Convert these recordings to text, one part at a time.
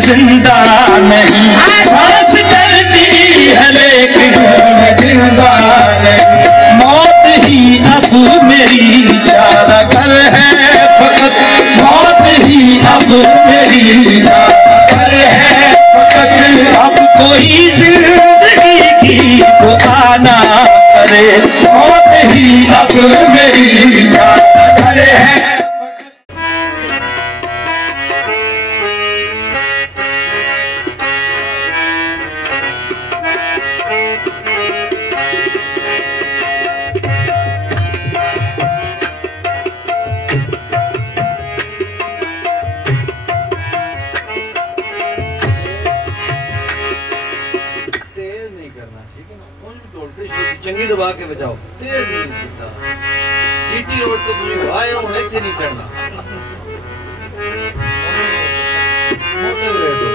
जिंदा नहीं, सांस चलती है लेकिन मैं जिंदा नहीं। मौत ही अब मेरी चारागर है फकत, मौत ही अब मेरी चारागर है फकत। अब कोई जिंदगी की तो आना करे, मौत ही अब मेरी चारागर है। चंगी दबा के बजाओ, तेज नहीं दिखता। जीटी रोड तो तुझे आए हो, इतने नहीं चढ़ना। मोटे हुए तो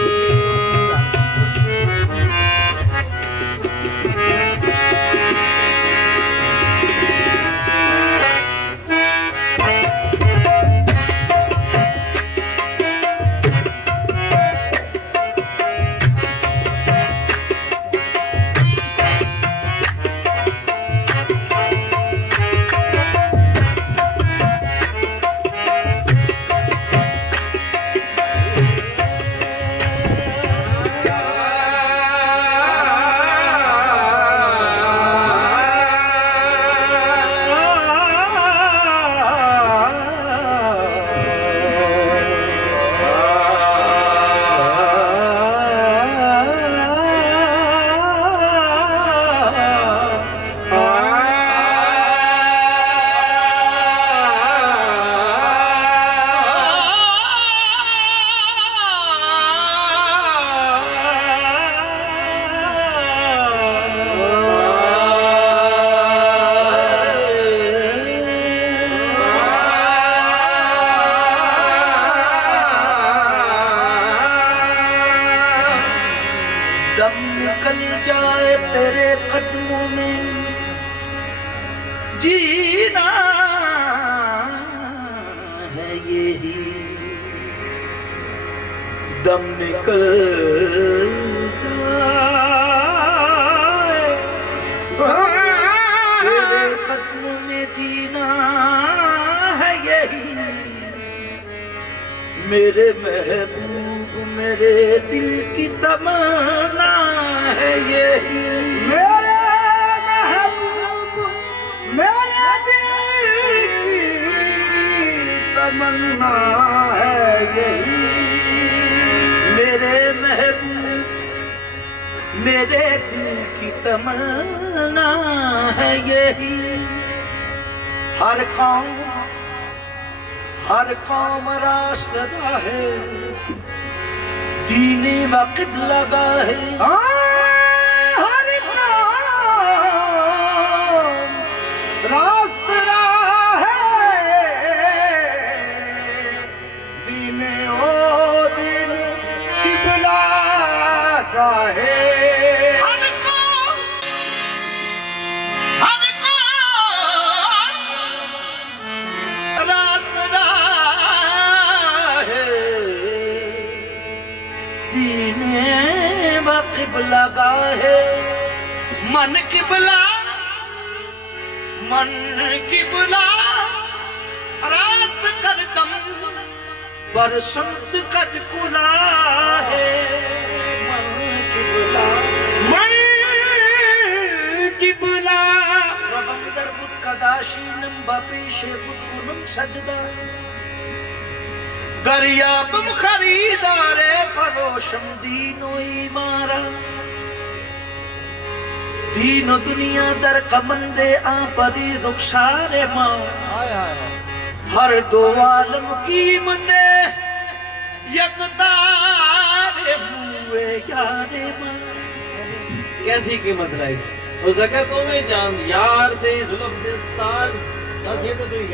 दम निकल जाए तेरे कदमों में, जीना है यही। दम निकल जाए तेरे कदमों में, जीना है यही। मेरे महबूब मेरे दिल की तमन्ना है यही। मेरे महबूब मेरे दिल की तमन्ना है यही। मेरे महबूब मेरे दिल की तमन्ना है यही। हर कौम रास्ता है, दीने व क़िबला है। हर कौम रास्ता है, दीने ओ दिन क़िबला है। किबला है मन किबला रास्त कर दम पर संत कच कुला है। मन किबला रवंदर बुत कदाशी नंबा पेशे बुत कुनम सजदा गरियाबम खरीदारे फरोशम दीनो इमारा। दीनो दुनिया दर कमंदे आ परी रुखसारे माँ। हर दो आलम कीमते यकदारे मुए यारे माँ। कैसी कीमत लाई हो सके तो मैं जान यार दे जुल्म दे तार ये तो तू ही कह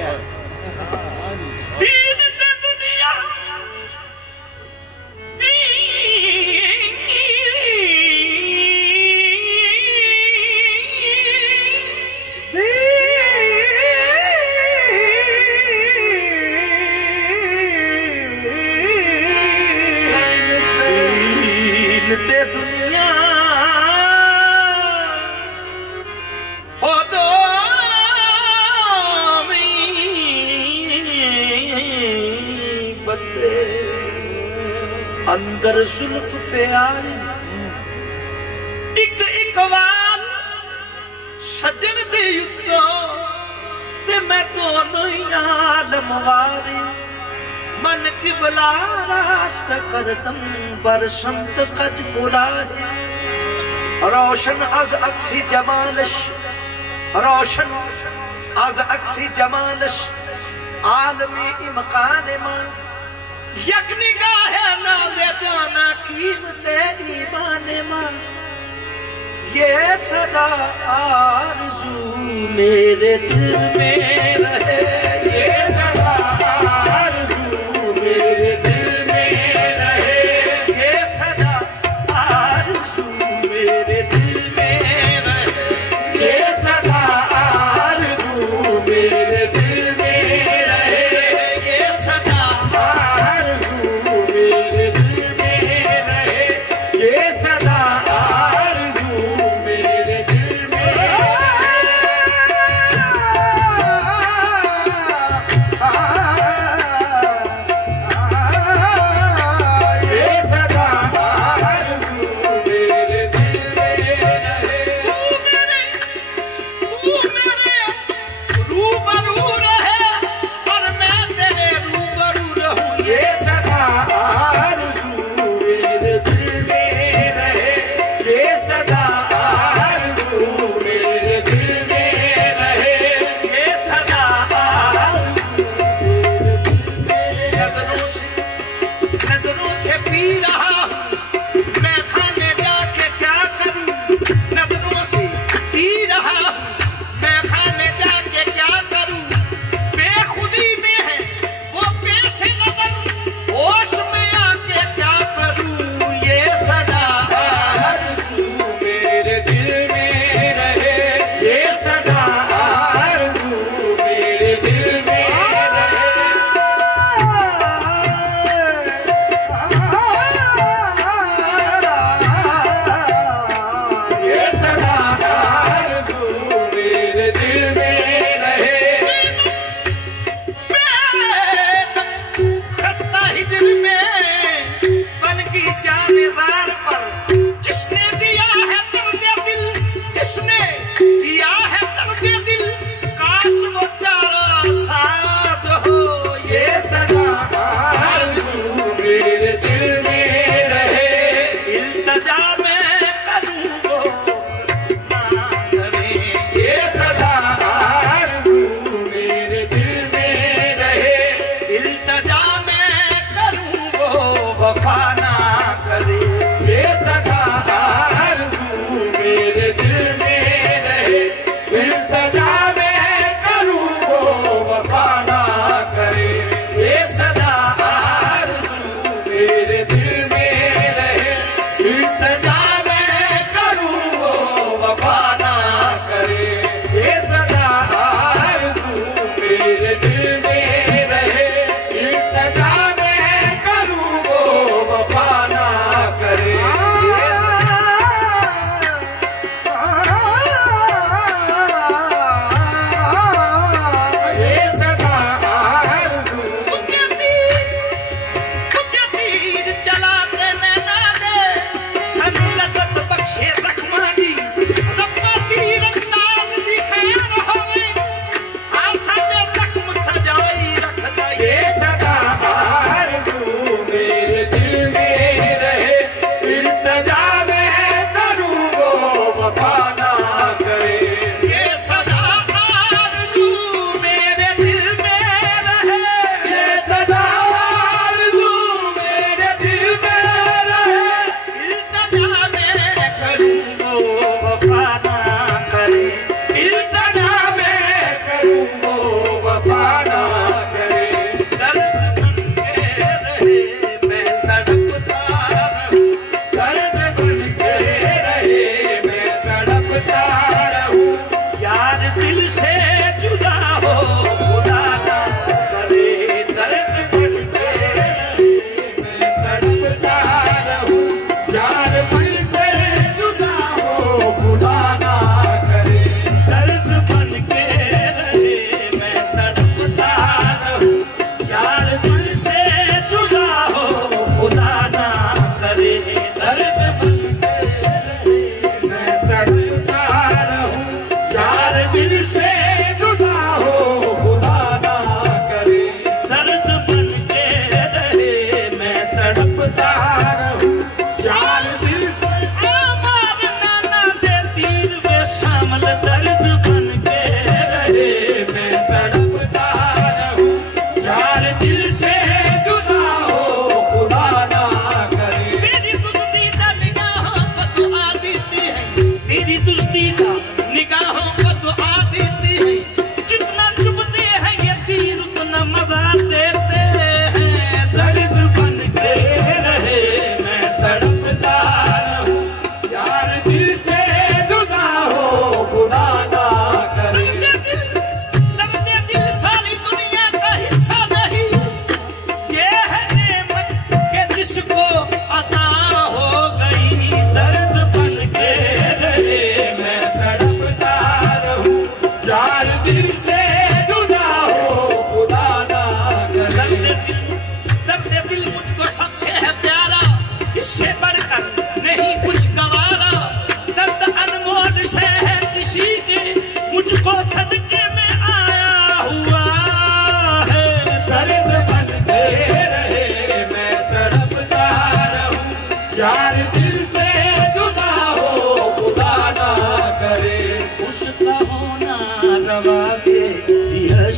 दुनिया हो दो बंदे अंदर जुल्फ प्यारी एक वाल सजन दे युद्धो ते मैं दोनों ही आलम वारी मन किबला रास्त करदम बरसंत कज बुलाए रोशन अज अक्सी जमालश रोशन अज अक्सी जमालश आलमी इमकान मां यक निगाह नाज़े जाना कीमते ईमान मां ये सदा आरज़ू मेरे दिल में रहे ये सदा आरज़ू मेरे दिल में रहे ये सदा आरज़ू मेरे दिल में रहे ये सदा आरज़ू मेरे दिल में रहे ये सदा आरज़ू मेरे दिल में रहे ये सदा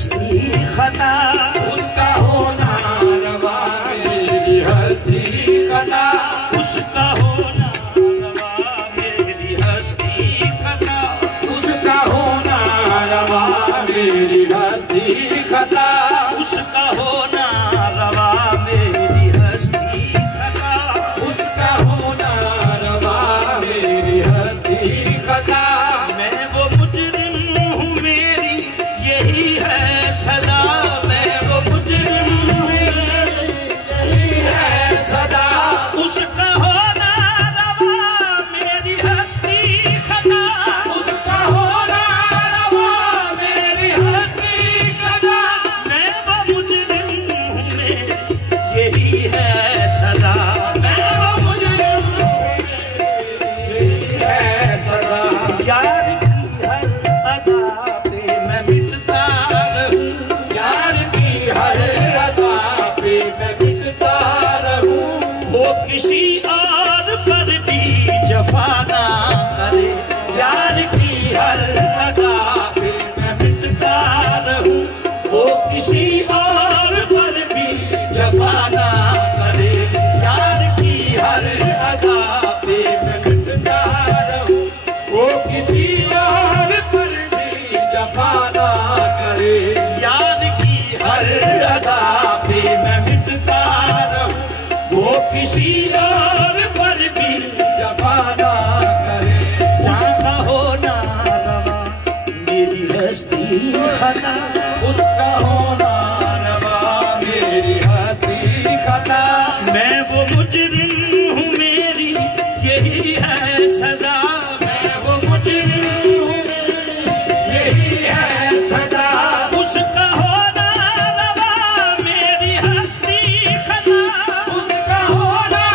हस्ती खता, उसका होना रवा मेरी हस्ती खता, उसका होना रवा मेरी हस्ती खता, उसका होना रवा मेरी हस्ती खता, उसका होना रवा मेरी हस्ती खता, उसका होना रवा मेरी हस्ती खता। मैं वो मुजरिम हूँ मेरी यही है सदा, मैं वो मुजरिम हूँ यही है सदा, उसका होना रवा मेरी हस्ती खता, उसका होना रवा मेरी हस्ती खता। मैं वो मुजरिम हूँ मेरी यही है सदा, मैं वो मुजरिम हूँ, यही है सदा। यार की हर अदा पे मैं मिटता रहूं, यार की हर अदा पे मैं मिटता रहूं, वो किसी और पर भी जफा ना करे, यार की हर अदा पे मैं मिटता रहूं, वो किसी और पर भी जफा ना करे, यार की हर अदा पे मैं मिटता रहूं, वो किसी और पर भी जफा ना करे। यार की हर अदा पे मैं मिटता रहूं, वो किसी और पर भी जफा ना करे। उसका होना रवा मेरी हस्ती खता, उसका होना रवा मेरी हस्ती खता। मैं वो मुजरिम हूँ मेरी यही है सजा, मैं वो मुजरिम हूँ, यही है सदा। उसका होना रवा मेरी हस्ती खता, उसका होना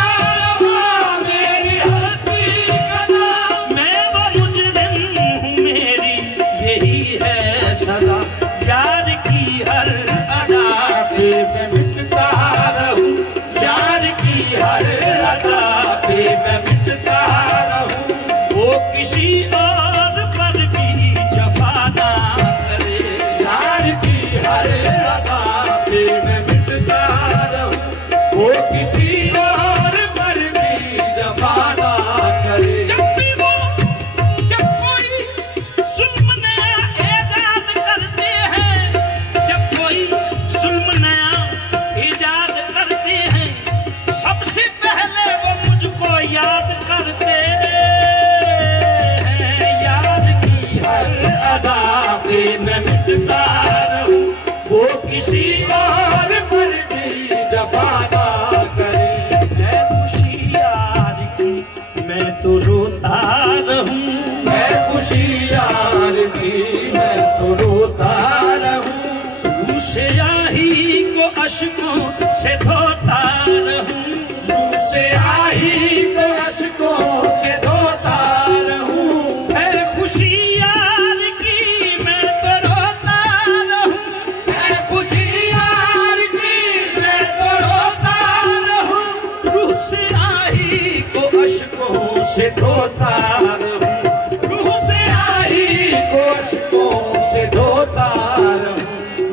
रवा मेरी हस्ती खता। मैं वो मुजरिम हूँ मेरी यही है सजा, यार की हर अदा पे मैं मिटता रहूं, यार की हर अदा पे मैं मिटता रहूं, वो किसी और पर भी जफा ना करे, यार की हर अदा पे मैं मिटता रहूं, वो किसी और पर भी जफा ना करे। जब भी वो जब कोई जुल्म नया ईजाद करते हैं, जब कोई जुल्म नया ईजाद करते हैं, सबसे पहले वो मुझको याद करते हैं, यार की हर अदा पे मैं मिटता रहूं, वो किसी और पर भी जफा ना करे। है खुशी यार की मैं तो रोता रहूं, मैं खुशी यार की मैं तो रोता रहूं, रूसे आही को अश्कों से धोता रहूं, से आई तो अश्कों से धोता रहूं। है खुशी यार की मैं तो रोता रहूं, मैं खुशी यार की मैं तो रोता रहूं, रूह से आही को अश्कों से धोता रहूं, रूह से आही को अश्कों से धोता रहूं।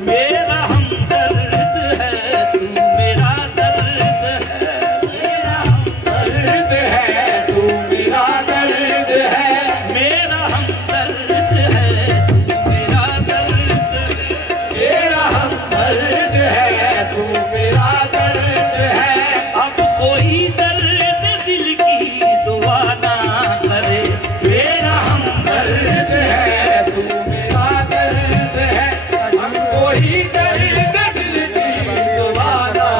मेरा हमदर्द है तू मेरा दर्द है, मेरा हमदर्द है तू मेरा दर्द है, मेरा हमदर्द है तू मेरा दर्द है, मेरा हमदर्द है तू मेरा दर्द है। अब कोई दर्द दिल की दुआ ना करे, मेरा हमदर्द है तू मेरा दर्द है, हम कोई दर्द दिल की दुआ ना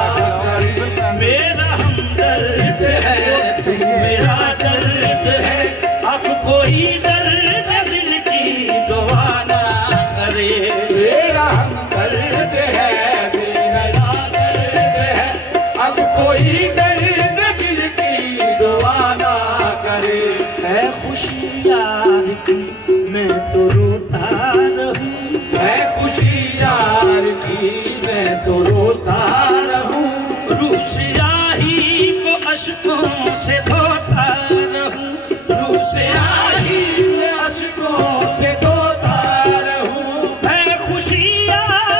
करे। मेरा हमदर्द है तू मेरा दर्द है, अब कोई दर्द दिल की दुआ ना करे, मेरा हमदर्द है तू मेरा दर्द है, अब कोई दर्द दिल की दुआ ना करे। है खुशी यार की मैं तो रोता रहूं, मैं खुशी यार की मैं तो रोता रहूं, रूह से आही को अश्कों से धोता रहूं, रूह से आही अश्कों से धोता रहूं। है खुशी यार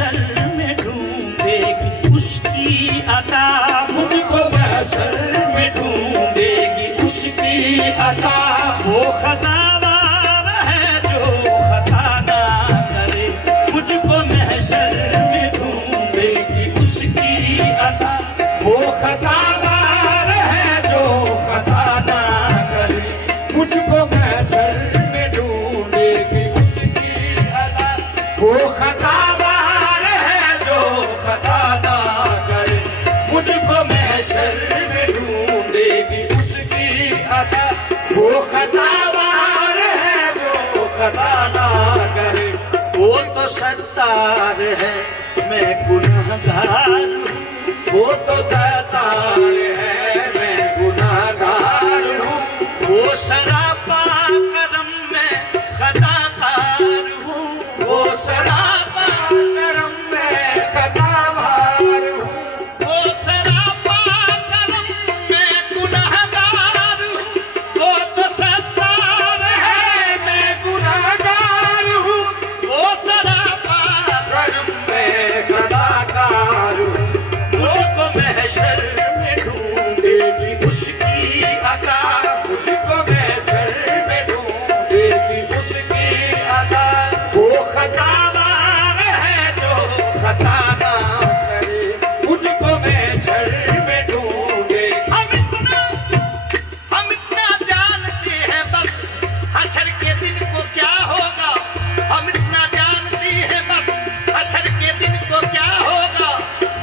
महशर में ढूंढेगी उसकी अता, मुझको महशर में ढूंढेगी उसकी अता। वो खतावार है जो खता ना करे, मुझको महशर में ढूंढेगी उसकी अता। वो खतावार है जो खता ना करे, मुझको महशर में ढूंढेगी उसकी अता। वो खतावार है जो खता ना करे, मुझको महशर में ढूंढेगी उसकी अता। वो खतावार है जो खता ना करे। वो तो सत्तार है मैं गुनहगार हूँ, वो तो सत्तार है मैं गुनाहगार हूँ। वो सरापा करम में खताकार हूँ, वो सरापा करम में खतावार हूँ। वो सरापा करम में गुनहगार हूँ। वो तो सत्तार है मैं गुनाहगार हूँ। वो सरापा करम मैं खताकार हूँ। मुझको महशर में ढूंढेगी उसकी अता, मुझको महशर में ढूंढेगी उसकी अता। वो खतावार है जो खता ना करे, मुझको महशर में ढूंढेगी। हम इतना जानते हैं बस हशर के दिन को क्या होगा। हम इतना जानते हैं बस हशर के दिन को क्या होगा।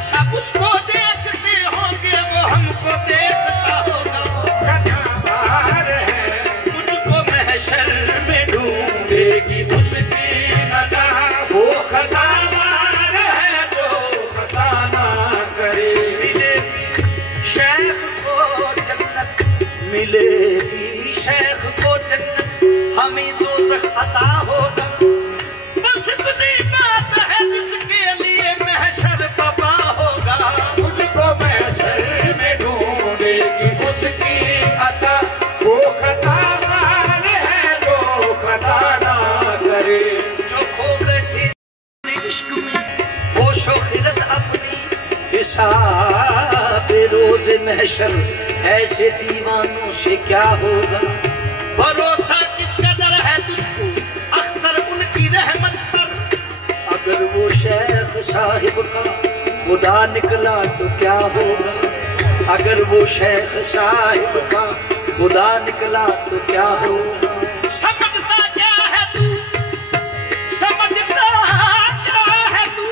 सब उसको देखते होंगे वो हमको देखता होगा। खतावार है मुझको महशर में ढूंढेगी उसकी अता। वो खतावार है जो खता ना करे। मिलेगी शेख को जन्नत, मिलेगी शेख को जन्नत, हमें दोज़ख अता होगा। बस इतनी बात है जिसके लिए महशर बपा होगा। मुझको महशर में ढूंढेगी उसकी अता। वो खतावार है जो खता ना करे। जो खो बैठे इश्क में वो शोखिरत अपनी, हिसाब रोज महशर ऐसे दीवानों से क्या होगा। भरोसा किस कदर है तुझको अख्तर उनकी रहमत पर, अगर वो शेख साहिब का खुदा निकला तो क्या होगा। अगर वो शेख साहिब का खुदा निकला तो क्या होगा। समझता क्या है तू, समझता क्या है तू,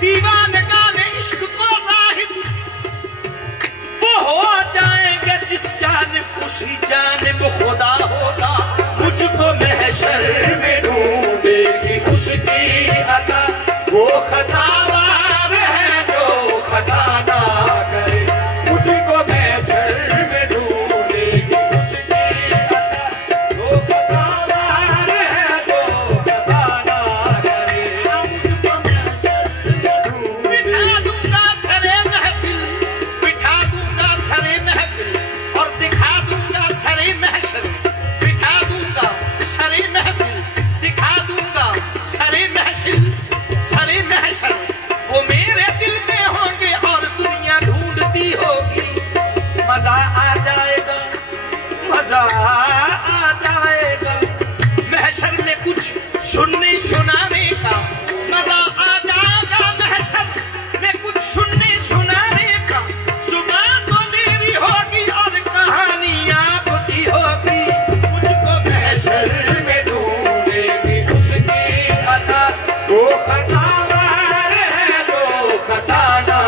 दीवानगाने इश्क को राहिब वो हो जाएंगे जिस जानिब उसी जानिब खुदा होगा। मुझको महशर में ढूंढेगी उसकी अता। वो खतावार है जो खता ना करे, मुझको महशर में ढूंढेगी उसकी अता। वो खतावार है जो खता ना करे, मुझको महशर में ढूंढेगी। बिठा दूंगा सरे महफिल, बिठा दूंगा सरे महफिल और दिखा दूंगा सरे महशर। बिठा दूंगा सरे महफिल, दिखा दूंगा सरे महफिल, सरे महशर। वो मेरे दिल में होंगे और दुनिया ढूंढती होगी। मजा आ जाएगा, मजा आ जाएगा महशर में कुछ सुनने सुनाने का। मजा आ जाएगा महशर में कुछ सुनने सुनाने का। सुबह तो मेरी होगी और कहानियां आपकी होगी। मुझको महशर में ढूंढेगी उसकी अता। वो खतावार है जो खता ना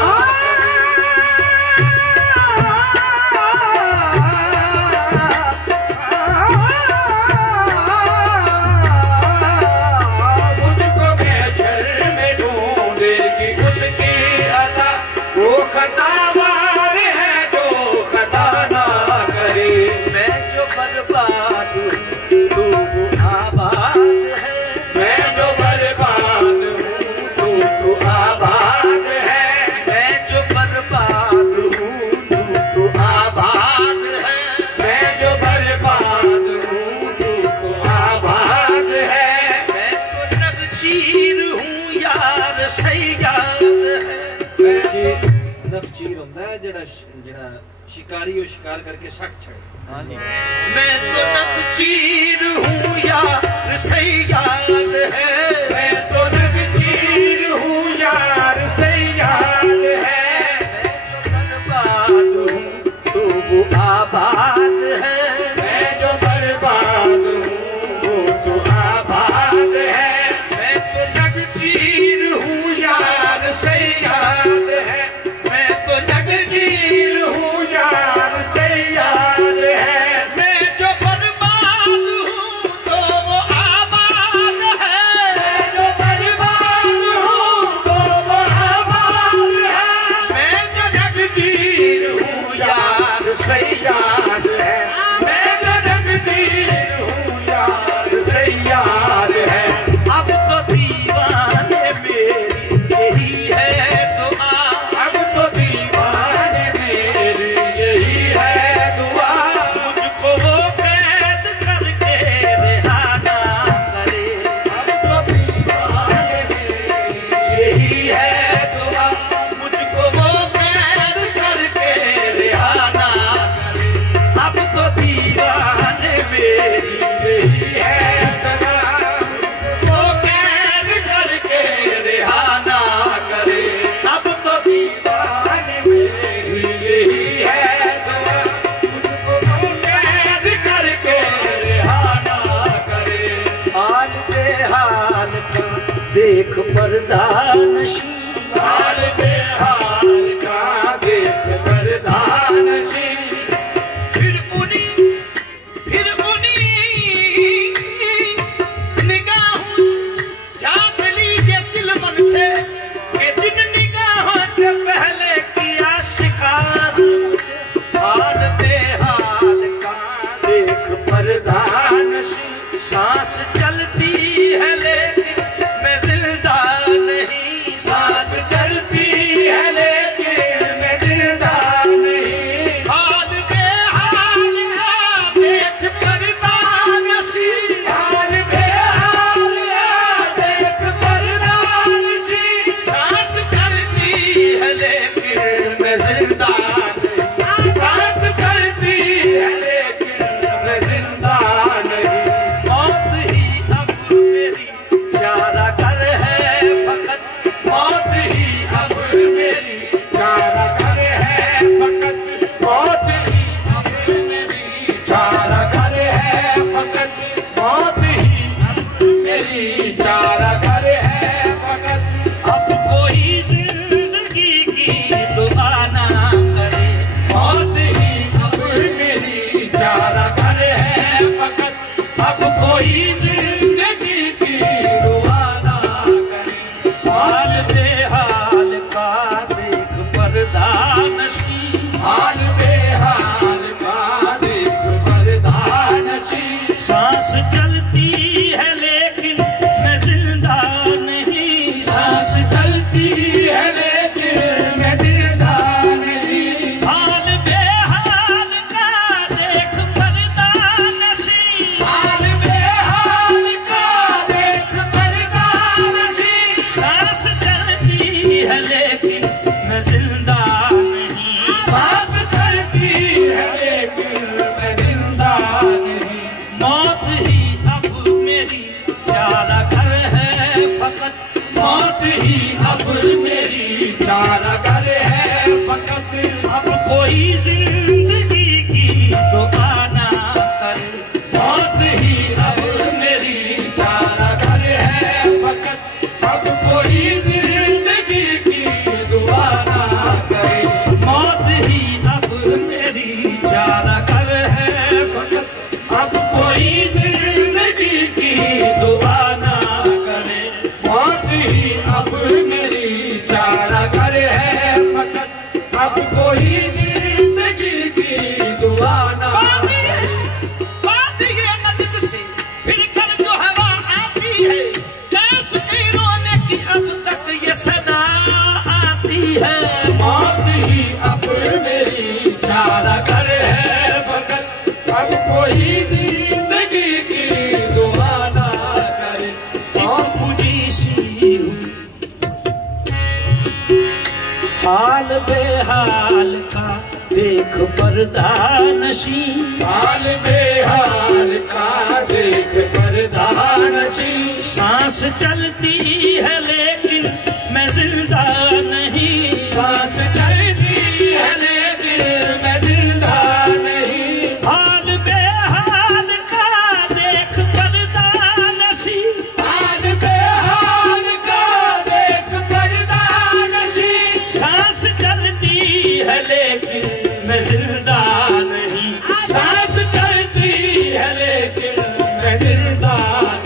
मुझको महशर नखचीर होंदा है जेड़ा शिकारी हो शिकार करके शक छड़े। हाँ जी। मैं तो नखचीर हूँ यार सही याद है, मैं तो नखचीर हूँ यार सही याद है, मैं जो बर्बाद हूँ तो वो आबाद है, मैं जो बर्बाद हूँ वो तो आबाद है, मैं तो नखचीर हूँ यार सही याद है, मैं तो नखचीर हूँ यार सही याद है, मैं जो बर्बाद हूँ तो वो आबाद है, मैं जो बर्बाद हूँ तो वो आबाद है, मैं जो नखचीर हूँ यार सही याद है, मैं जो नखचीर हूँ यार सही याद है। अब तो दीवाने मेरी यही है दुआ, अब तो दीवाने मेरी यही है दुआ, मुझको वो कैद करके रिहा ना करे, अब तो दीवाने मेरी यही है दुआ, मुझको वो कैद करके रिहा ना करे, अब तो दीवाने मेरी यही है सदा, वो कैद करके रिहा ना करे, अब तो दीवाने मेरी यही है सदा, मुझको वो कैद करके रिहा ना करे। हाल बेहाल का देख पर्दा नशी, हाल बेहाल का देख परदानशी, फिर उन्हीं निगाहों से झाँक लीजिए चिलमन से कि जिन निगाहों से पहले किया शिकार मुझे। हाल बेहाल का देख पर्दा नशी, सांस चलती है लेकिन मैं जिंदा नहीं, सांस चलती है लेकिन मैं जिंदा नहीं। हाल बेहाल का देख पर्दा नशी, हाल बेहाल का देख परदानशी, सांस चलती है लेकिन मैं जिंदा नहीं, सांस चलती है लेकिन मैं जिंदा नहीं। मौत ही अब मेरी चारा कर है फकत, मौत ही अब मेरी चारा घर है फकत, मौत ही अब मेरी चारा घर है फकत, मौत ही अब मेरी चारा घर है फकत। अब कोई जिंदगी की दुआ ना करे, मौत ही अब मेरी चारा घर है फकत, अब कोई जिंदगी की दुआ ना करे। हाल बेहाल का देख पर्दा नशी, हाल बेहाल का देख परदानशी, सांस चलती है लेकिन मैं जिंदा नहीं, सांस चलती है लेकिन मैं जिंदा नहीं। हाल बेहाल का देख पर्दा नशी, हाल बेहाल का देख परदानशी, सांस चलती है लेकिन मैं जिंदा नहीं, सांस चलती है लेकिन मैं जिंदा नहीं। मौत ही अब मेरी चारा घर है फकत, मौत ही अब मेरी चारा घर है फकत, अब कोई जिंदगी की दुआ ना करे, मौत ही अब मेरी चारा घर है फकत, अब कोई जिंदगी की दुआ ना करे। मौत ही अब मेरी चारा घर है फकत, अब कोई जिंदगी की दुआ ना करे, मौत ही अब मेरी चारा हाल बेहाल का देख पर्दा नशी, हाल बेहाल का देख पर्दा नशी। सांस चलती है लेकिन मैं जिंदा नहीं, सांस चलती है लेकिन मैं जिंदा नहीं। हाल बेहाल का देख पर्दा नशी, हाल बेहाल का देख पर्दा नशी। सांस चलती है लेकिन मैं जिंदा नहीं, सांस चलती है लेकिन मैं जिंदा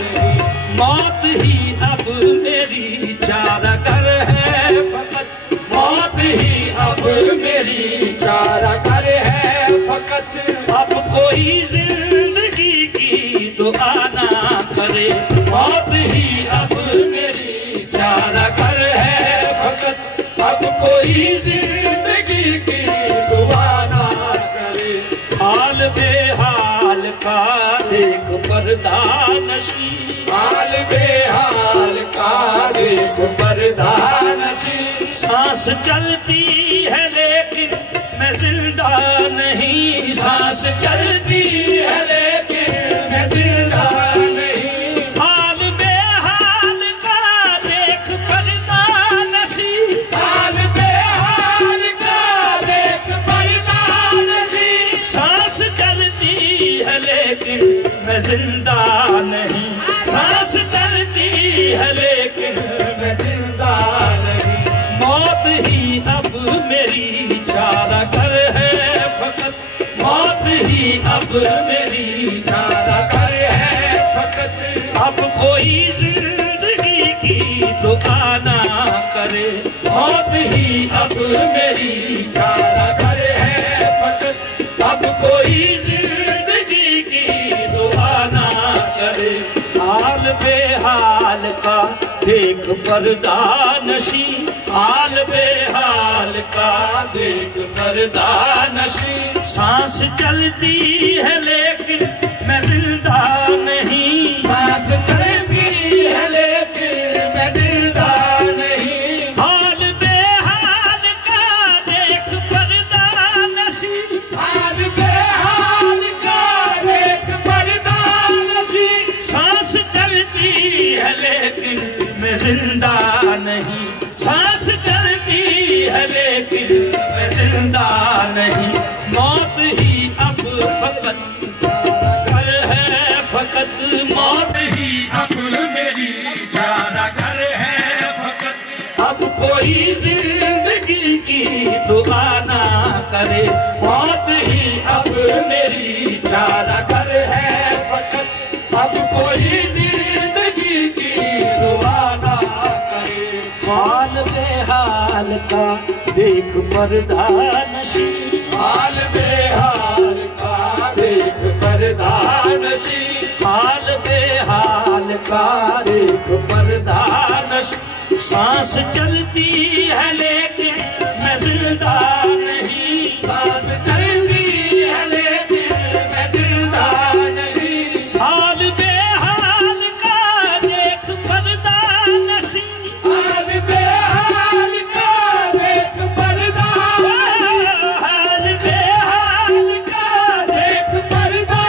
नहीं। मौत ही अब मेरी चारागर है फकत, मौत ही अब मेरी चारागर है फकत। अब कोई जिंदगी की दुआ ना करे, मौत ही अब मेरी चारागर है फकत। अब कोई जिंदगी की दुआ ना करे। हाल बेहाल का देख पर्दा नशी, हाल बेहाल का देख पर्दा नशी। सांस चलती है लेकिन मैं जिंदा नहीं, सांस चलती है लेकिन मैं जिंदा नहीं। हाल बेहाल का देख पर्दा नशी, हाल बेहाल का देख पर्दा नशी। सांस चलती है लेकिन मैं जिंदा नहीं, सांस चलती है लेकिन मैं जिंदा नहीं। मौत ही अब मेरी चारागर है फकत, मौत ही अब मेरी चारागर है फकत। अब कोई जिंदगी की दुआ ना करे, मौत ही अब मेरी चारागर है फकत। अब कोई जिंदगी की दुआ ना करे। हाल बेहाल का देख पर्दा नशी, हाल बेहाल का देख पर्दा नशी। सांस चलती है लेकिन मैं जिंदा नहीं, सांस चलती है लेकिन मैं जिंदा नहीं। हाल बेहाल का देख पर्दा नशी, हाल बेहाल का देख पर्दा नशी। सांस चलती है लेकिन मैं जिंदा नहीं, सांस चलती है लेकिन मैं जिंदा नहीं। मौत ही अब फकत कर है फकत, मौत ही अब मेरी चारागर है फकत। अब कोई जिंदगी की दुआ ना करे, मौत ही अब मेरी चारागर है फकत। अब कोई जिंदगी की दुआ ना करे। हाल बेहाल का देख पर्दा नशी, हाल बेहाल का देख पर्दा नशी। हाल बेहाल का देख पर्दा नशी। सांस चलती है लेकिन मैं जिंदा नहीं, सांस चलती है लेकिन मैं जिंदा नहीं। हाल बेहाल का देख पर्दा नशी, हाल बेहाल का देख पर्दा। हाल बेहाल का देख पर्दा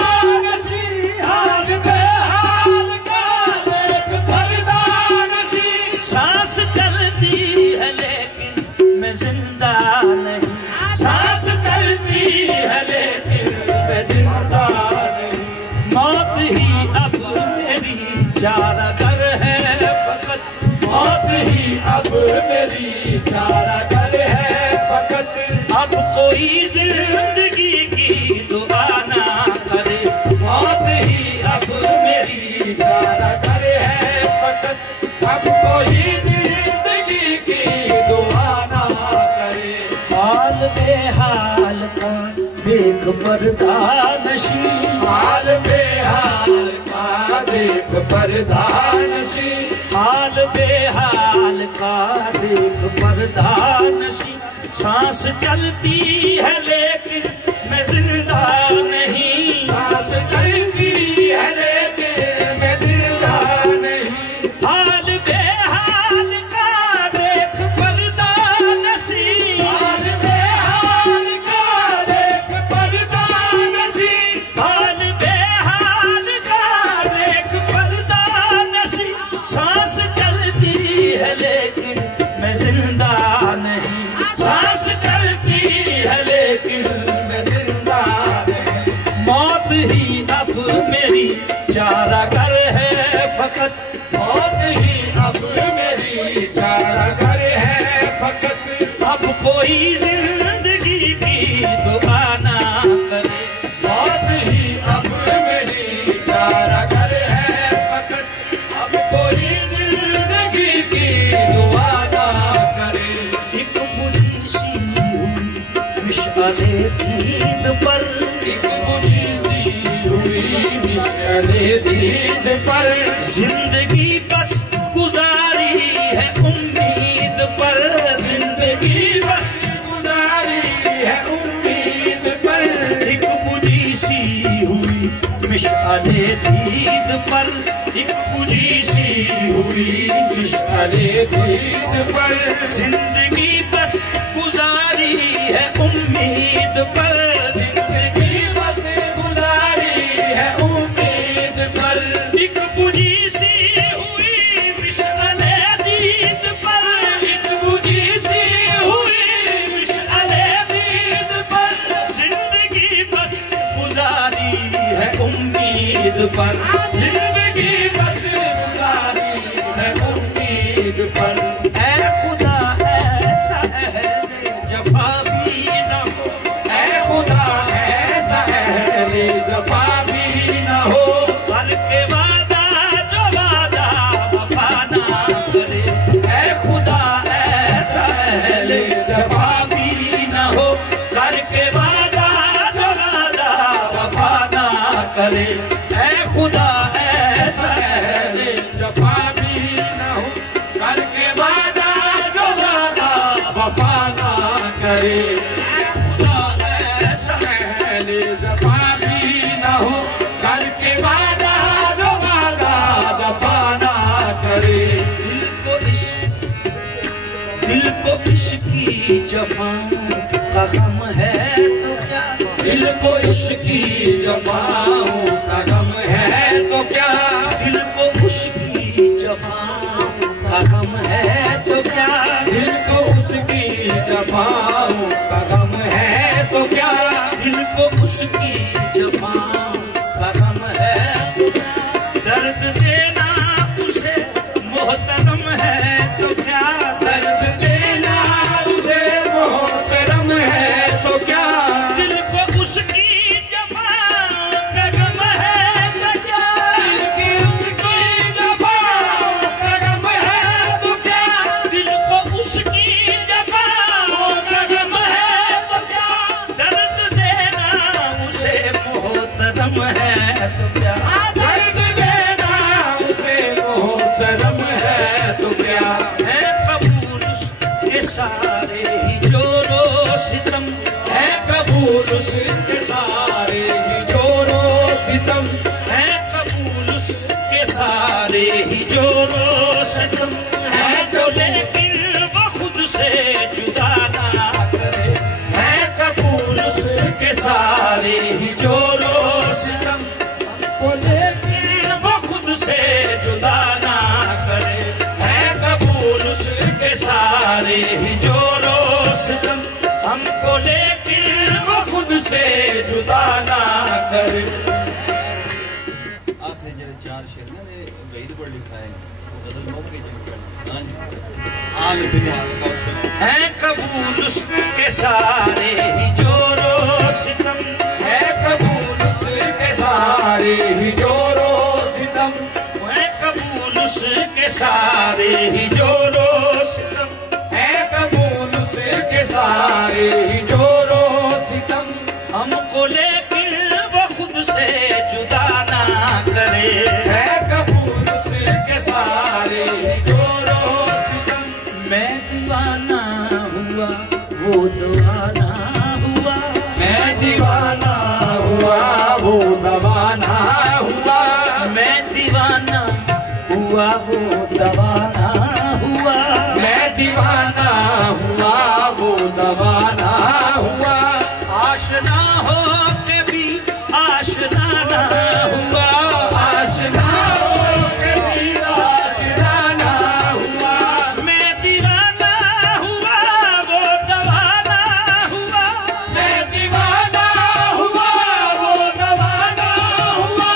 नशी। हाल बेहाल का देख पर्दा नशी। सांस चलती है लेकिन मैं जिंदा नहीं, सांस चलती है लेकिन मैं जिंदा नहीं। मौत ही अब मेरी चारागर है फकत, मौत ही अब मेरी चारागर है फकत। अब कोई जिंदगी की दुआ ना करे, मौत ही अब मेरी चारागर है फकत। अब कोई जिंदगी की दुआ ना करे। हाल बेहाल का देख पर्दा नशी, हाल बेहाल का देख पर्दा नशी। हाल बेहाल का देख पर्दा नशी। सांस चलती है लेकिन मैं जिंदा नहीं, सांस चलती है लेकिन मैं जिंदा नहीं। हाल बेहाल का देख पर्दा नशी। चारा घर है फकत मौत ही अब मेरी चारा घर है फकत। अब कोई जिंदगी की दुआ ना करे। मौत ही अब मेरी चारा घर है फकत। अब कोई जिंदगी की दुआ ना करे। एक बुझी सी हुई मिशाले दीद पर, एक बुझी सी हुई मिशाले दीद पर, जिंदगी बस गुजारी है उम्मीद पर। जिंदगी बस गुजारी है उम्मीद पर। एक बुझी सी हुई मिशाले दीद पर, एक बुझी सी हुई मिशाले दीद पर, जिंदगी बस गुजारी है उम्मीद पर। जिंदगी बस गुजारी है उम्मीद पर। एक बुझी सी हुई मिशाले दीद पर, एक बुझी सी हुई मिशाले दीद पर, जिंदगी बस गुजारी है उम्मीद पर। जिंदगी बस गुजारी है उम्मीद पर। ऐ खुदा ऐसा अहले जफा भी न हो, ऐ खुदा ऐसा अहले जफा भी न हो, करके वादा जो वादा वफा ना करे। ऐ खुदा ऐसा अहले जफा भी न हो, करके वादा जो वादा वफा ना करे। ऐ खुदा ऐसा अहले जफा भी न हो, करके वादा जो वादा वफा ना करे। खुदा ऐसा अहले जफा भी न हो, करके वादा जो वादा वफा ना करे। दिल को इश्क की जफाओं का गम है तो क्या, दिल को इश्क की जफाओं का गम है तो क्या, दिल को इश्क की जफाओं का गम है तो क्या, दिल को उसकी जफाओं का गम है तो क्या, दिल को उसकी जफाओं का गम है तो क्या, दर्द देना उसे मोहतरम है तो क्या, दर्द देना उसे मोहतरम है तो क्या, दिल को उसकी जफाओं का गम है तो क्या, दिल की उसकी जफाओं का गम है तो क्या, दिल को उसकी जफाओं का गम है तो क्या, दर्द देना उसे मोहतरम है तो क्या, दर्द देना उसे मोहतरम है तो क्या, है कबूल उसके सारे ही जोरो सितम, है कबूल उसके सारे ही जोरो सितम, है कबूल उसके सारे ही जोरो सितम, है तो लेकिन वो खुद से जुदा ना करे, है कबूल उसके सारे ही जोरो सितम, को लेकिन वो खुद से जुदा ना करे, है कबूल उसके सारे ही जोरो सितम, हमको लेकिन वो खुद से जुदा ना करे। आखिरी जो चार शेर ना ने वहीद पर लिखा है वो गजल नौ के जब हां जी आल बिहार का है कबूल उसके सारे ही जोरो सितम, है कबूल उसके सारे ही जोरो सितम, है कबूल उसके सारे ही जोरो सितम, है कबूल उसके सारे ही जोरो सितम, हमको लेकिन वो खुद से जुदा ना करे, है कबूल उसके सारे ही जोरो सितम, मैं दीवाना हुआ वो दीवाना हुआ, मैं दीवाना हुआ वो दवाना हुआ, मैं दीवाना हुआ वो दवाना हुआ, मैं दीवाना हुआ वो दवाना हुआ, आशना हो के भी आशना ना हुआ, आशना हो कभी आशना ना हुआ, मैं दीवाना हुआ वो दवाना हुआ, मैं दीवाना हुआ वो दवाना हुआ,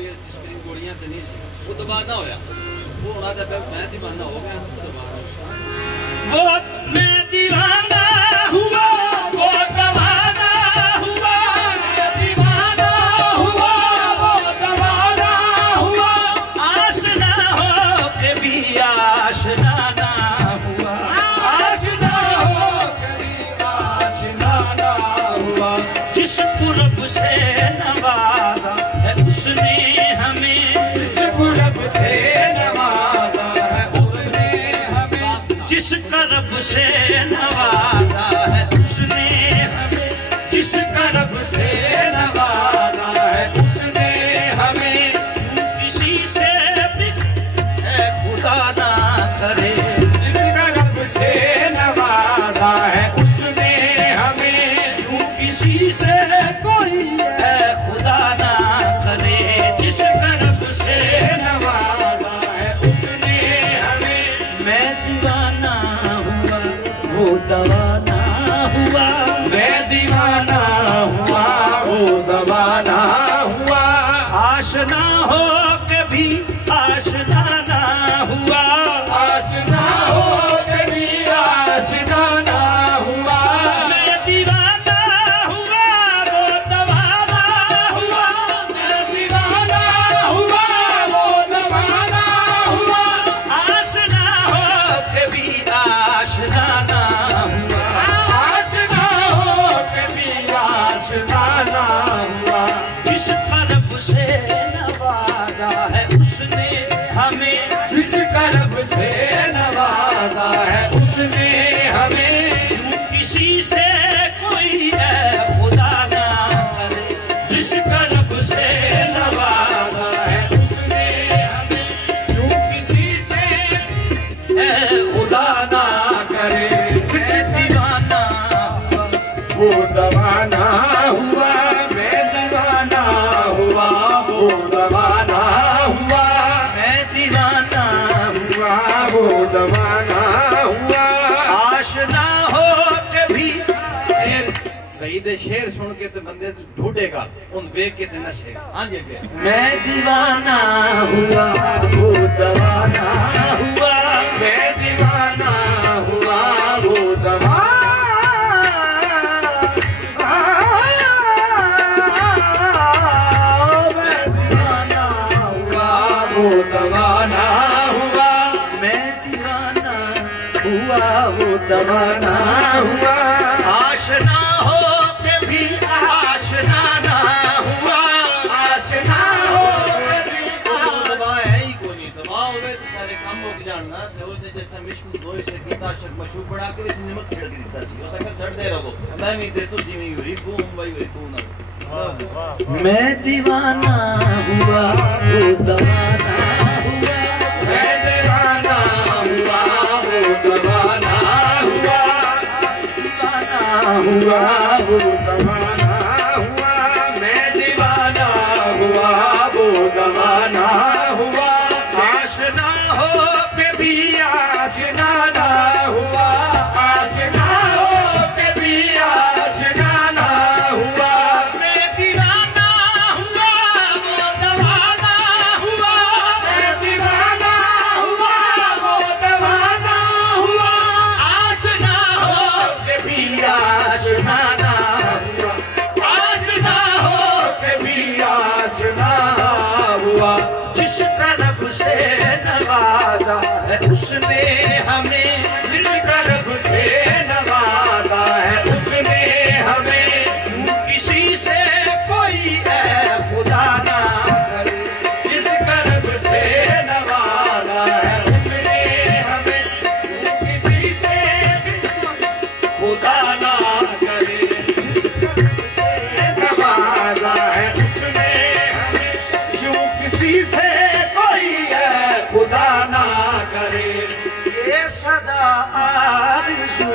कोई स्क्रीन गोलियां तो नहीं वो दबाना होया वो होना था मैं दीवाना हो गया वो मैं दीवाना हुआ वो दीवाना हुआ मैं दीवाना हुआ वो दीवाना हुआ आशना हो के भी आशना ना हुआ आशना हो के भी आशना ना हुआ जिस पुरब से नवाजा है उसने हमें जिस पुरब से नवाजा है उसने हमें जिस करब से नवाजा है उसने हमें जिस करब से नवाजा है उसने हमें किसी से भी है खुदा ना करे जिस करब से नवाजा है उसने हमें किसी से कोई है खुदा ना करे जिस करब से नवाजा है उसने हमें मैं दीवाना हुआ वो दवाना हुआ मैं दीवाना हुआ वो दवाना हुआ आशना हो कभी आशना ना हुआ आशना हो कभी आशना ना हुआ मैं दीवाना हुआ वो दवाना हुआ मैं दीवाना हुआ वो दवाना हुआ आशना हो कभी आशना ना हुआ आशना हो कभी आशना ना हुआ जिस करब से नवाजा है उसने हमें जिस करब से नवाजा है उसने हमें किसी से कोई है खुदा ना करे जिस करब से नवाजा है उसने हमें क्यों किसी से है खुदा ना करे जिस दीवाना हुआ वो दवाना हुआ मैं दीवाना हुआ वो दवाना हुआ मैं दीवाना हुआ वो दवाना हुआ आशना हो कभी सही दे शेर सुन के तो बंदे ढूंढेगा उन देख के तो नशेगा हाँ जी मैं दीवाना हुआ वो दवाना हुआ मैं दीवाना हुआ वो दवाना मैं दीवाना हुआ वो दवाना हुआ मैं दीवाना हुआ वो दवाना हुआ आशना हो के भी आशना ना हुआ आशना हो के भी दबा है ही को नहीं दबा होवे तो सारे काम हो जानना तो जैसा मिशन दो से गीता शक मशहूर पड़ा के नमक छिड़क देता सी हो सका सड़ दे रहो मैं नहीं दे तो जीवी हुई बूम भाई हुई तू ना मैं दीवाना हुआ वो दवाना हुआ मैं दीवाना हुआ वो दवाना हुआ दीवाना हुआ वो दवाना हुआ मैं दीवाना हुआ वो दवाना हुआ आशना हो के भी आशना ना हुआ आशना हो के भी आशना ना हुआ मैं दीवाना हुआ वो दवाना हुआ मैं दीवाना हुआ वो दवाना हुआ आशना हो के भी आशना ना हुआ आशना हो के भी आशना ना हुआ जिस तरफ से नवाजा है उसने हमें जिस करब से नवाजा है उसने हमें किसी से कोई है खुदा ना करे जिस करब से नवाजा है उसने हमें किसी से खुदा ना करे जिस करब से नवाजा है उसने हमें क्यों किसी से कोई है खुदा ना करे ये सदा आरज़ू